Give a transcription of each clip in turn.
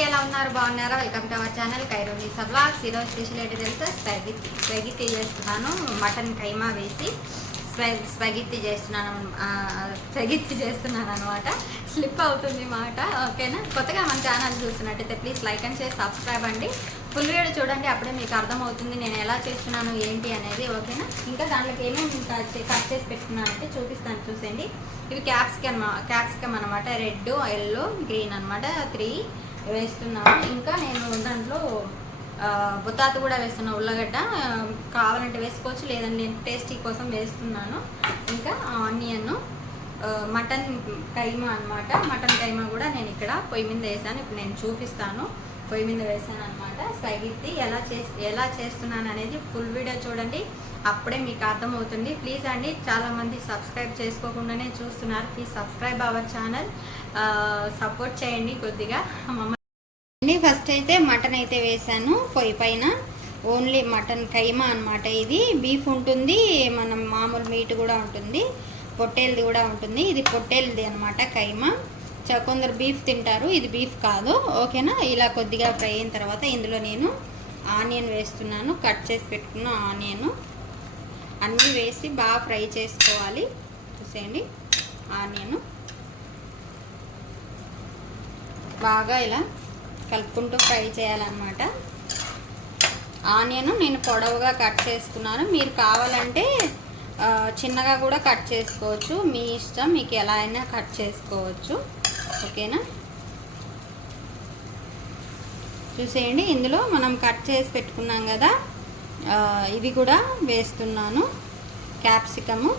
ఎలా ఉన్నారు? బాగున్నారా? వెల్కమ్ టు అవర్ ఛానల్ కైరోని సబ్లాగ్స్ ఈరోజు స్పెషల్ ఏంటి తెలుసా? స్పగిత్తి స్పగిత్తి చేస్తున్నాను. మటన్ కైమా వేసి స్పై- స్పగిత్తి చేస్తున్నాను. ఆ, చేస్తున్నాను అనమాట స్లిప్ అవుతుంది మాట. ఓకేనా? కొత్తగా మన ఛానల్ చూస్తున్నట్టయితే please like and share subscribe అండి. ఫుల్ వీడియో చూడండి అప్పుడే మీకు అర్థమవుతుంది నేను ఎలా చేస్తున్నాను ఏంటి అనేది. ఓకేనా? ఇంకా దాంట్లోకి ఏమేమి కట్ చేసి పెట్టుకున్నానంటే చూపిస్తాను చూసేయండి. ఇవి క్యాప్సికమ్ క్యాప్సికమ్ అనమాట రెడ్ ఎల్లో గ్రీన్ అనమాట త్రీ వేస్తున్నాను. ఇంకా నేను దాంట్లో ఆ, కూడా వేస్తున్నాను ఉల్లగడ్డ. కావాలంటే వేసుకోవచ్చు లేదంటే నేను టేస్టీ కోసం వేస్తున్నాను. ఇంకా ఆనియన్ మటన్ కైమా అన్నమాట. మటన్ కైమా కూడా నేను ఇక్కడ పొయ్యి మీద వేసాను. ఇప్పుడు నేను చూపిస్తాను. పొయ్యి మీద వేసాను అనమాట స్పైగిత్తి ఎలా చే ఎలా చేస్తున్నాను అనేది ఫుల్ వీడియో చూడండి. అప్పుడే మీకు అర్థమవుతుంది. ప్లీజ్ అండి చాలామంది సబ్స్క్రైబ్ చేసుకోకుండానే చూస్తున్నారు. Please subscribe our channel. Support చేయండి కొద్దిగా. నేను ఫస్ట్ అయితే మటన్ అయితే వేసాను పొయ్యి పైన. ఓన్లీ మటన్ కైమా అన్నమాట ఇది. బీఫ్ ఉంటుంది మనం మామూలు మీట్ కూడా ఉంటుంది. పొట్టేలది కూడా ఉంటుంది. ఇది పొట్టేలది అనమాట కైమా. చ- కొందరు బీఫ్ తింటారు ఇది బీఫ్ కాదు. ఓకేనా ఇలా కొద్దిగా ఫ్రై అయిన తర్వాత ఇందులో నేను ఆనియన్ వేస్తున్నాను. కట్ చేసి పెట్టుకున్న ఆనియన్. అన్నీ వేసి బాగా ఫ్రై చేసుకోవాలి. చూసేయండి ఆనియన్. బాగా ఇలా కలుపుకుంటూ ఫ్రై చేయాలన్నమాట. ఆనియన్ నేను పొడవుగా కట్ చేసుకున్నాను. మీరు కావాలంటే చిన్నగా కూడా కట్ చేసుకోవచ్చు. మీ ఇష్టం మీకు ఎలా అయినా కట్ చేసుకోవచ్చు. ఓకేనా? చూసేయండి ఇందులో మనం కట్ చేసి పెట్టుకున్నాం కదా ఇవి కూడా వేస్తున్నాను. క్యాప్సికము.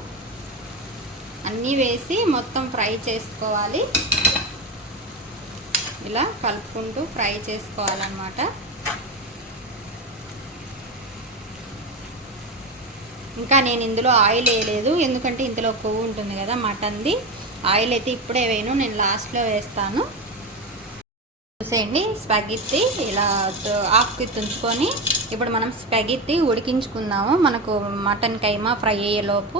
అన్నీ వేసి మొత్తం ఫ్రై చేసుకోవాలి. ఇలా కలుపుకుంటూ ఫ్రై చేసుకోవాలన్నమాట. ఇంకా నేను ఇందులో ఆయిల్ వేయలేదు ఎందుకంటే ఇందులో కొవ్వు ఉంటుంది కదా మటన్ది. ఆయిల్ అయితే ఇప్పుడే వేయను నేను లాస్ట్లో వేస్తాను. చూసేయండి స్పగిత్తి ఇలా ఆఫ్కి తుంచుకొని ఇప్పుడు మనం స్పగిత్తి ఉడికించుకుందాము. మనకు మటన్ కైమా ఫ్రై అయ్యేలోపు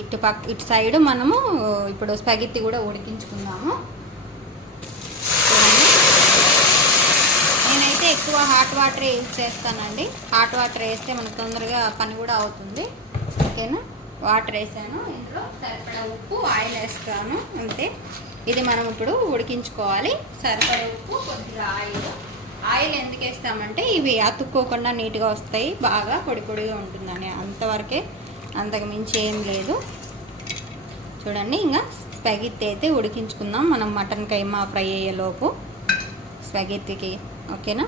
ఇటు పక్క ఇటు సైడ్ మనము ఇప్పుడు స్పగిత్తి కూడా ఉడికించుకుందాము చూడండి. నేనైతే ఎక్కువ హాట్ వాటర్ యూజ్ చేస్తానండి. హాట్ వాటర్ వేస్తే మనకు తొందరగా పని కూడా అవుతుంది. ఓకేనా? వాటర్ వేసాను. ఇందులో సరిపడా ఉప్పు ఆయిల్ వేస్తాను. అంతే. ఇది మనం ఇప్పుడు ఉడికించుకోవాలి. సరిపడే ఉప్పు కొద్దిగా ఆయిల్ ఆయిల్ ఎందుకు వేస్తామంటే ఇవి అతుక్కోకుండా నీట్గా వస్తాయి. బాగా పొడి పొడిగా ఉంటుందని అంతవరకే అంతకు మించి ఏం లేదు. చూడండి ఇంకా స్పగిత్తి అయితే ఉడికించుకుందాం. మనం మటన్ కైమా ఫ్రై అయ్యేలోపు. స్పగిత్తికి. ఓకేనా?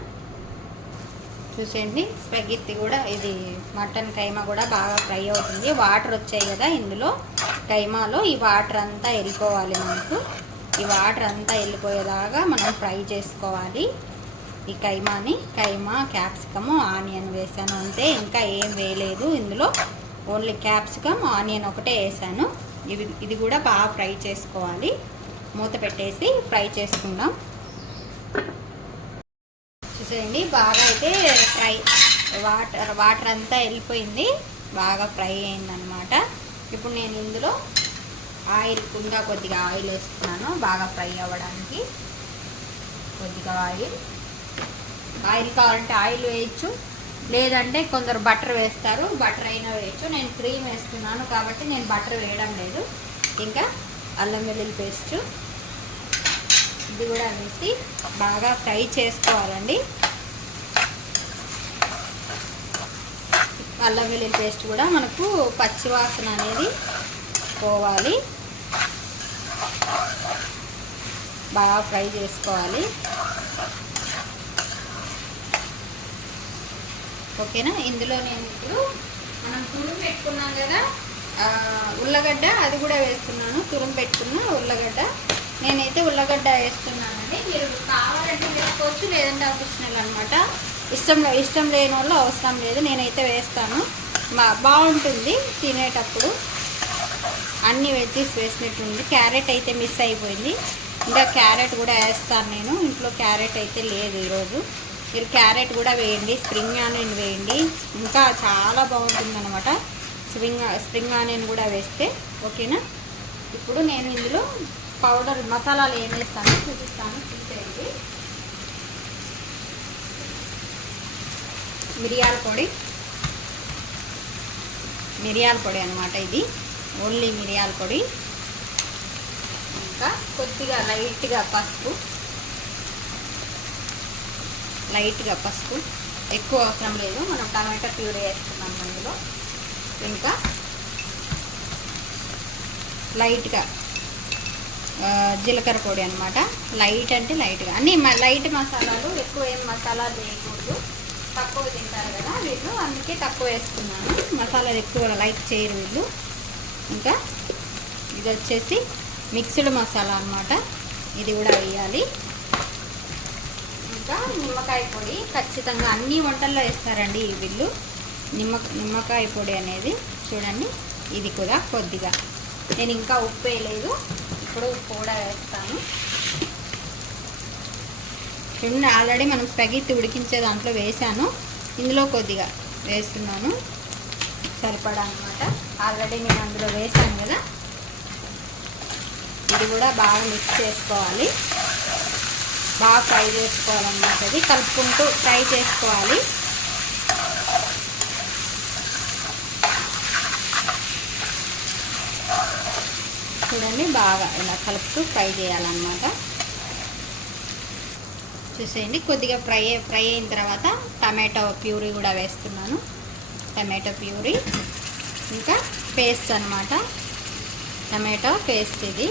చూసేయండి. స్పగిత్తి కూడా ఇది మటన్ కైమా కూడా బాగా ఫ్రై అవుతుంది. వాటర్ వచ్చాయి కదా ఇందులో. కైమాలో ఈ వాటర్ అంతా వెళ్ళిపోవాలి మనకు. ఈ వాటర్ అంతా వెళ్ళిపోయేలాగా మనం ఫ్రై చేసుకోవాలి. ఈ కైమాని కైమా క్యాప్సికము ఆనియన్ వేసాను అంతే. ఇంకా ఏం వేయలేదు ఇందులో. ఓన్లీ క్యాప్సికమ్ ఆనియన్ ఒకటే వేసాను. ఇది ఇది కూడా బాగా ఫ్రై చేసుకోవాలి. మూత పెట్టేసి ఫ్రై చేసుకుందాం. చూసేయండి బాగా అయితే ఫ్రై వాటర్ వాటర్ అంతా వెళ్ళిపోయింది. బాగా ఫ్రై అయిందనమాట ఇప్పుడు నేను ఇందులో ఆయిల్ కుందా కొద్దిగా ఆయిల్ వేస్తున్నాను బాగా ఫ్రై అవ్వడానికి. కొద్దిగా ఆయిల్. ఆయిల్ కావాలంటే ఆయిల్ వేయచ్చు. లేదంటే కొందరు బటర్ వేస్తారు బటర్ అయినా వేయచ్చు. నేను క్రీమ్ వేస్తున్నాను కాబట్టి నేను బటర్ వేయడం లేదు. ఇంకా అల్లం వెల్లుల్లి పేస్ట్ ఇది కూడా వేసి బాగా ఫ్రై చేసుకోవాలండి. అల్లం వెల్లుల్లి పేస్ట్ కూడా మనకు పచ్చివాసన అనేది పోవాలి. బాగా ఫ్రై చేసుకోవాలి. ఓకేనా? ఇందులో నేను ఇప్పుడు మనం తురుము పెట్టుకున్నాం కదా ఉల్లగడ్డ అది కూడా వేస్తున్నాను. తురుము పెట్టుకున్న ఉల్లగడ్డ వేస్తున్నానండి. మీరు కావాలంటే వేసుకోవచ్చు లేదంటే ఆప్షనల్ అనమాట ఇష్టం ఇష్టం లేని వాళ్ళు అవసరం లేదు. నేనైతే వేస్తాను. బా బాగుంటుంది తినేటప్పుడు. అన్ని వెజ్జెస్ వేసినట్టుంది. క్యారెట్ అయితే మిస్ అయిపోయింది. ఇంకా క్యారెట్ కూడా వేస్తాను నేను. ఇంట్లో క్యారెట్ అయితే లేదు ఈరోజు. మీరు క్యారెట్ కూడా వేయండి. స్ప్రింగ్ ఆనియన్ వేయండి. ఇంకా చాలా బాగుంటుంది అనమాట స్ప్రింగ్ స్ప్రింగ్ ఆనియన్ కూడా వేస్తే. ఓకేనా? ఇప్పుడు నేను ఇందులో పౌడర్ మసాలాలు ఏం వేస్తానో చూపిస్తాను. చూసేయండి. మిరియాల పొడి. మిరియాల పొడి అనమాట ఇది. ఓన్లీ మిరియాల పొడి. ఇంకా కొద్దిగా లైట్గా పసుపు. లైట్గా పసుపు. ఎక్కువ అవసరం లేదు. మనం టమాటా ప్యూర్ వేసుకున్నాం అందులో. ఇంకా లైట్గా జీలకర్ర పొడి అనమాట లైట్ అంటే లైట్గా అన్నీ మ- లైట్ మసాలాలు ఎక్కువ ఏం మసాలాలు వేయకూడదు. తక్కువ తింటారు కదా వీళ్ళు అందుకే తక్కువ వేసుకున్నాను. మసాలాలు ఎక్కువ లైక్ చేయరు వీళ్ళు. ఇంకా ఇది వచ్చేసి మిక్స్డ్ మసాలా అన్నమాట. ఇది కూడా వేయాలి. ఇంకా నిమ్మకాయ పొడి. ఖచ్చితంగా అన్ని వంటల్లో వేస్తారండి ఈ వీళ్ళు. నిమ్మ నిమ్మకాయ పొడి అనేది. చూడండి. ఇది కూడా కొద్దిగా. నేను ఇంకా ఉప్పు వేయలేదు. ఇప్పుడు కూడా వేస్తాను. చూడండి ఆల్రెడీ మనం స్పగిత్తి ఉడికించే దాంట్లో వేసాను ఇందులో కొద్దిగా వేస్తున్నాను. సరిపడా అనమాట ఆల్రెడీ నేను అందులో వేసాను కదా. ఇది కూడా బాగా మిక్స్ చేసుకోవాలి. బాగా ఫ్రై చేసుకోవాలన్నమాట ఇది. కలుపుకుంటూ ఫ్రై చేసుకోవాలి. చూడండి బాగా ఇలా కలుపుతూ ఫ్రై చేయాలన్నమాట. చూసేయండి కొద్దిగా ఫ్రై ఫ్రై అయిన తర్వాత టమాటో ప్యూరీ కూడా వేస్తున్నాను. టమాటో ప్యూరీ ఇంకా పేస్ట్ అనమాట టమాటో పేస్ట్ ఇది.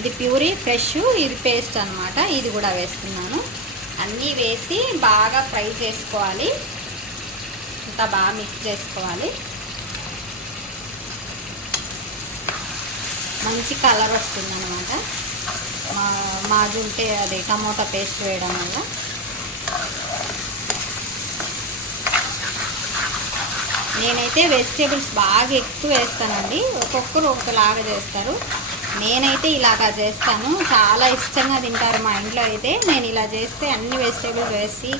ఇది ప్యూరీ ఫ్రెష్ ఇది పేస్ట్ అనమాట ఇది కూడా వేస్తున్నాను. అన్నీ వేసి బాగా ఫ్రై చేసుకోవాలి. అంతా బాగా మిక్స్ చేసుకోవాలి. మంచి కలర్ వస్తుంది అనమాట మా మాది ఉంటే అది టమోటా పేస్ట్ వేయడం వల్ల. నేనైతే వెజిటేబుల్స్ బాగా ఎక్కువ వేస్తానండి. ఒక్కొక్కరు ఒకలాగా చేస్తారు. నేనైతే ఇలాగా చేస్తాను. చాలా ఇష్టంగా తింటారు మా ఇంట్లో అయితే. నేను ఇలా చేస్తే అన్ని వెజిటేబుల్స్ వేసి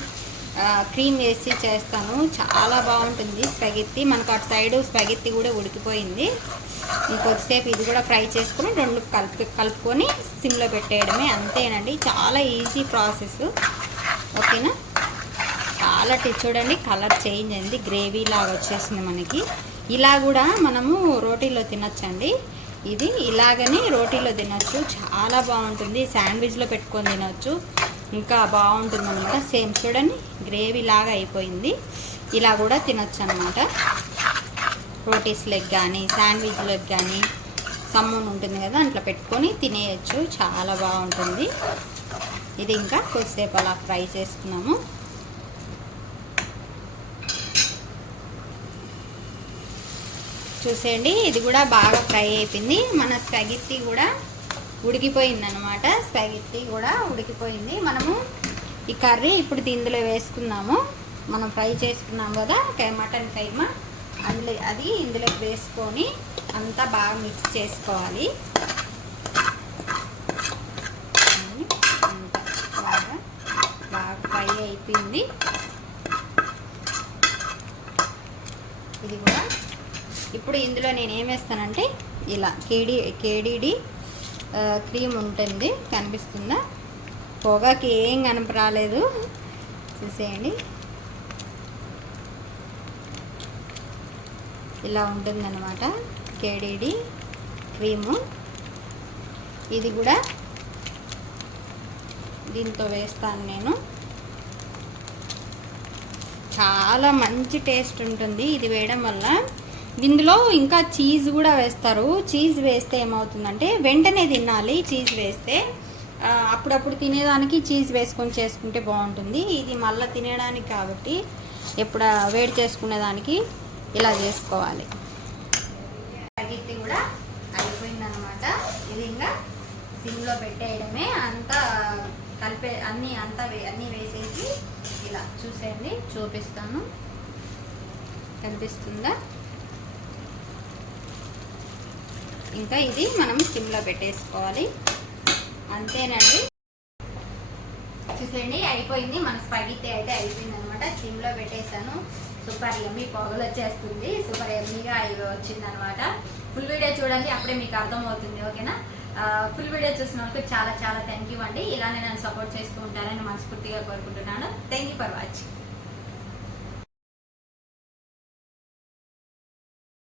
క్రీమ్ వేసి చేస్తాను. చాలా బాగుంటుంది. స్పగెత్తి మనకు అటు సైడ్ స్పగెత్తి కూడా ఉడికిపోయింది. ఇంకొద్దిసేపు ఇది కూడా ఫ్రై చేసుకొని రెండు కలిపి కలుపుకొని సిమ్లో పెట్టేయడమే. అంతేనండి. చాలా ఈజీ ప్రాసెస్. ఓకేనా? చాలా టి- చూడండి కలర్ చేంజ్ అయింది. గ్రేవీ లాగా వచ్చేసింది మనకి. ఇలా కూడా మనము రోటీలో తినొచ్చండి. ఇది ఇలాగనే రోటీలో తినొచ్చు. చాలా బాగుంటుంది. శాండ్విచ్లో పెట్టుకొని తినొచ్చు. ఇంకా బాగుంటుంది అనమాట సేమ్ చూడండి గ్రేవీ లాగా అయిపోయింది. ఇలా కూడా తినొచ్చు అనమాట రోటీస్ లెగ్ కానీ శాండ్విచ్ లెగ్ కానీ సమ్మూన్ ఉంటుంది కదా అట్లా పెట్టుకొని తినేయచ్చు. చాలా బాగుంటుంది. ఇది ఇంకా కొద్దిసేపు అలా ఫ్రై చేసుకున్నాము. చూసేయండి ఇది కూడా బాగా ఫ్రై అయిపోయింది. మన స్పగిత్తి కూడా ఉడికిపోయిందనమాట స్పాగెత్తి కూడా ఉడికిపోయింది. మనము ఈ కర్రీ ఇప్పుడు ఇందులో వేసుకుందాము. మనం ఫ్రై చేసుకున్నాం కదా మటన్ కైమా. అందులో అది ఇందులోకి వేసుకొని అంతా బాగా మిక్స్ చేసుకోవాలి. బాగా బాగా ఫ్రై అయిపోయింది. ఇది కూడా ఇప్పుడు ఇందులో నేను ఏం వేస్తానంటే ఇలా కేడీ కేడీడి క్రీమ్ ఉంటుంది కనిపిస్తుందా? పొగకి ఏం కనపరాలేదు. చూసేయండి. ఇలా ఉంటుందన్నమాట కేడీడి క్రీము. ఇది కూడా దీంతో వేస్తాను నేను. చాలా మంచి టేస్ట్ ఉంటుంది ఇది వేయడం వల్ల. ఇందులో ఇంకా చీజ్ కూడా వేస్తారు. చీజ్ వేస్తే ఏమవుతుందంటే వెంటనే తినాలి చీజ్ వేస్తే. అప్పుడప్పుడు తినేదానికి చీజ్ వేసుకొని చేసుకుంటే బాగుంటుంది. ఇది మళ్ళీ తినేదానికి కాబట్టి ఎప్పుడు వేడి చేసుకునేదానికి ఇలా చేసుకోవాలి. తగ్గితే కూడా అయిపోయిందనమాట ఇది ఇంకా సిమ్లో పెట్టేయడమే. అంతా కలిపే అన్నీ అంతా వే- అన్నీ వేసేసి ఇలా చూసేయండి. చూపిస్తాను. కనిపిస్తుందా? ఇంకా ఇది మనం సిమ్లో పెట్టేసుకోవాలి. అంతేనండి. చూసేయండి అయిపోయింది. మన స్పగితే అయితే అయిపోయింది అనమాట సిమ్లో పెట్టేశాను. సూపర్ ఎమ్మీ పొగలు వచ్చేస్తుంది. సూపర్ ఎమ్మిగా వచ్చింది అనమాట ఫుల్ వీడియో చూడండి అప్పుడే మీకు అర్థమవుతుంది ఓకేనా? ఫుల్ వీడియో చూసిన వాళ్ళకి చాలా చాలా థ్యాంక్ యూ అండి. ఇలానే నన్ను సపోర్ట్ చేస్తూ ఉంటారని మనస్ఫూర్తిగా కోరుకుంటున్నాను. Thank you for watching.